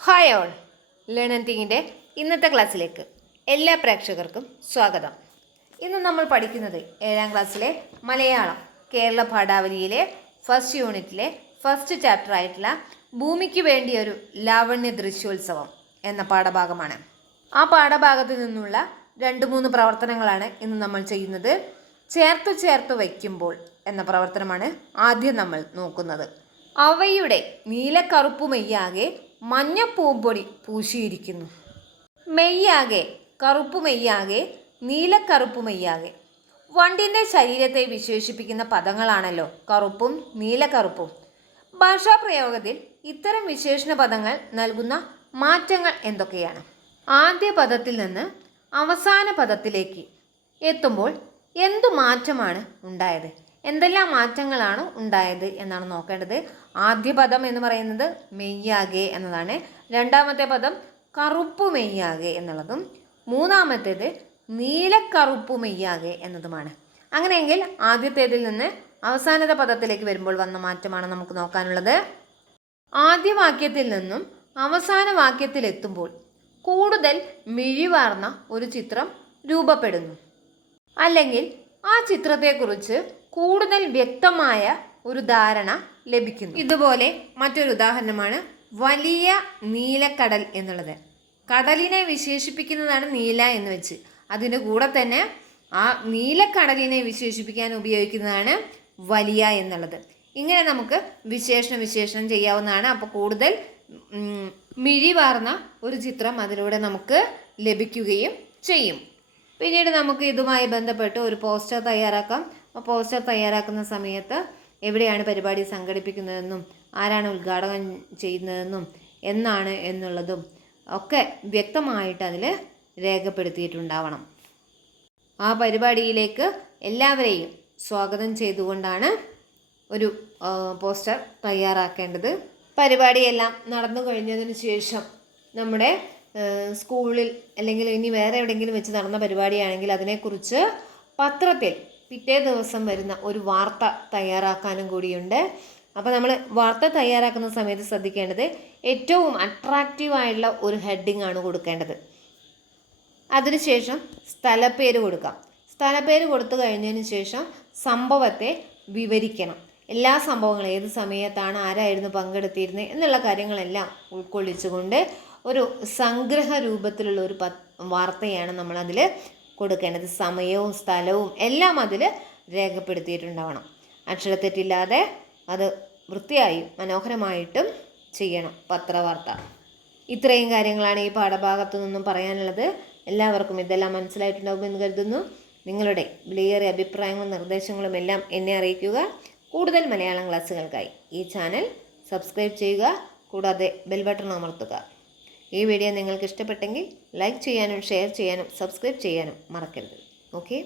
Hi all and തിങ്ങിന്റെ ഇന്നത്തെ ക്ലാസ്സിലേക്ക് എല്ലാ പ്രേക്ഷകർക്കും സ്വാഗതം. ഇന്ന് നമ്മൾ പഠിക്കുന്നത് ഏഴാം ക്ലാസ്സിലെ മലയാളം കേരള പാഠാവലിയിലെ ഫസ്റ്റ് യൂണിറ്റിലെ ഫസ്റ്റ് ചാപ്റ്റർ ആയിട്ടുള്ള ഭൂമിക്ക് വേണ്ടിയൊരു ലാവണ്യ ദൃശ്യോത്സവം എന്ന പാഠഭാഗമാണ്. ആ പാഠഭാഗത്തു നിന്നുള്ള രണ്ട് മൂന്ന് പ്രവർത്തനങ്ങളാണ് ഇന്ന് നമ്മൾ ചെയ്യുന്നത്. ചേർത്തു ചേർത്ത് വയ്ക്കുമ്പോൾ എന്ന പ്രവർത്തനമാണ് ആദ്യം നമ്മൾ നോക്കുന്നത്. അവയുടെ നീലക്കറുപ്പു മെയ്യാകെ മഞ്ഞ പൂമ്പൊടി പൂശിയിരിക്കുന്നു. മെയ്യാകെ കറുപ്പ് മെയ്യാകെ നീലക്കറുപ്പു മെയ്യാകെ. വണ്ടിന്റെ ശരീരത്തെ വിശേഷിപ്പിക്കുന്ന പദങ്ങളാണല്ലോ കറുപ്പും നീലക്കറുപ്പും. ഭാഷാപ്രയോഗത്തിൽ ഇത്തരം വിശേഷണ പദങ്ങൾ നൽകുന്ന മാറ്റങ്ങൾ എന്തൊക്കെയാണ്? ആദ്യ പദത്തിൽ നിന്ന് അവസാന പദത്തിലേക്ക് എത്തുമ്പോൾ എന്തു മാറ്റമാണ് ഉണ്ടായത്? എന്തെല്ലാം മാറ്റങ്ങളാണ് ഉണ്ടായത് എന്നാണ് നോക്കേണ്ടത്. ആദ്യ പദം എന്ന് പറയുന്നത് മെയ്യാകെ എന്നതാണ്. രണ്ടാമത്തെ പദം കറുപ്പ് മെയ്യാകെ എന്നുള്ളതും. മൂന്നാമത്തേത് നീലക്കറുപ്പ് മെയ്യാകെ എന്നതുമാണ്. അങ്ങനെയെങ്കിൽ ആദ്യത്തേതിൽ നിന്ന് അവസാനത്തെ പദത്തിലേക്ക് വരുമ്പോൾ വന്ന മാറ്റമാണ് നമുക്ക് നോക്കാനുള്ളത്. ആദ്യ വാക്യത്തിൽ നിന്നും അവസാന വാക്യത്തിലെത്തുമ്പോൾ കൂടുതൽ മിഴിവാർന്ന ഒരു ചിത്രം രൂപപ്പെടുന്നു. അല്ലെങ്കിൽ ആ ചിത്രത്തെക്കുറിച്ച് കൂടുതൽ വ്യക്തമായ ഒരു ധാരണ ലഭിക്കുന്നു. ഇതുപോലെ മറ്റൊരു ഉദാഹരണമാണ് വലിയ നീലക്കടൽ എന്നുള്ളത്. കടലിനെ വിശേഷിപ്പിക്കുന്നതാണ് നീല എന്ന് വെച്ച്. അതിന്റെ കൂടെ തന്നെ ആ നീലക്കടലിനെ വിശേഷിപ്പിക്കാൻ ഉപയോഗിക്കുന്നതാണ് വലിയ എന്നുള്ളത്. ഇങ്ങനെ നമുക്ക് വിശേഷണ വിശേഷണം ചെയ്യാവുന്നതാണ്. അപ്പോൾ കൂടുതൽ മിഴിവാർന്ന ഒരു ചിത്രം അതിലൂടെ നമുക്ക് ലഭിക്കുകയും ചെയ്യും. പിന്നീട് നമുക്ക് ഇതുമായി ബന്ധപ്പെട്ട് ഒരു പോസ്റ്റർ തയ്യാറാക്കാം. പോസ്റ്റർ തയ്യാറാക്കുന്ന സമയത്ത് എവിടെയാണ് പരിപാടി സംഘടിപ്പിക്കുന്നതെന്നും ആരാണ് ഉദ്ഘാടനം ചെയ്യുന്നതെന്നും എന്നാണ് എന്നുള്ളതും ഒക്കെ വ്യക്തമായിട്ട് അതിൽ രേഖപ്പെടുത്തിയിട്ടുണ്ടാവണം. ആ പരിപാടിയിലേക്ക് എല്ലാവരെയും സ്വാഗതം ചെയ്തുകൊണ്ടാണ് ഒരു പോസ്റ്റർ തയ്യാറാക്കേണ്ടത്. പരിപാടിയെല്ലാം നടന്നു കഴിഞ്ഞതിന് ശേഷം നമ്മുടെ സ്കൂളിൽ അല്ലെങ്കിൽ ഇനി വേറെ എവിടെയെങ്കിലും വെച്ച് നടന്ന പരിപാടിയാണെങ്കിൽ അതിനെക്കുറിച്ച് പത്രത്തിൽ പിറ്റേ ദിവസം വരുന്ന ഒരു വാർത്ത തയ്യാറാക്കാനും കൂടിയുണ്ട്. അപ്പോൾ നമ്മൾ വാർത്ത തയ്യാറാക്കുന്ന സമയത്ത് ശ്രദ്ധിക്കേണ്ടത് ഏറ്റവും അട്രാക്റ്റീവായിട്ടുള്ള ഒരു ഹെഡിങ് ആണ് കൊടുക്കേണ്ടത്. അതിനുശേഷം സ്ഥലപ്പേര് കൊടുക്കാം. സ്ഥലപ്പേര് കൊടുത്തു കഴിഞ്ഞതിന് ശേഷം സംഭവത്തെ വിവരിക്കണം. എല്ലാ സംഭവങ്ങളും ഏത് സമയത്താണ് ആരായിരുന്നു പങ്കെടുത്തിരുന്നത് എന്നുള്ള കാര്യങ്ങളെല്ലാം ഉൾക്കൊള്ളിച്ചുകൊണ്ട് ഒരു സംഗ്രഹ രൂപത്തിലുള്ള ഒരു വാർത്തയാണ് നമ്മളതിൽ കൊടുക്കേണ്ടത് സമയവും സ്ഥലവും എല്ലാം അതിൽ രേഖപ്പെടുത്തിയിട്ടുണ്ടാവണം. അക്ഷരത്തെറ്റില്ലാതെ അത് വൃത്തിയായും മനോഹരമായിട്ടും ചെയ്യണം. പത്രവാർത്ത. ഇത്രയും കാര്യങ്ങളാണ് ഈ പാഠഭാഗത്തു നിന്നും പറയാനുള്ളത്. എല്ലാവർക്കും ഇതെല്ലാം മനസ്സിലായിട്ടുണ്ടാകുമെന്ന് കരുതുന്നു. നിങ്ങളുടെ വിലയേറിയ അഭിപ്രായങ്ങളും നിർദ്ദേശങ്ങളും എല്ലാം എന്നെ അറിയിക്കുക. കൂടുതൽ മലയാളം ക്ലാസ്സുകൾക്കായി ഈ ചാനൽ സബ്സ്ക്രൈബ് ചെയ്യുക. കൂടാതെ ബെൽ ബട്ടൺ അമർത്തുക. ഈ വീഡിയോ നിങ്ങൾക്ക് ഇഷ്ടപ്പെട്ടെങ്കിൽ ലൈക്ക് ചെയ്യാനും ഷെയർ ചെയ്യാനും സബ്സ്ക്രൈബ് ചെയ്യാനും മറക്കരുത്. ഓക്കെ?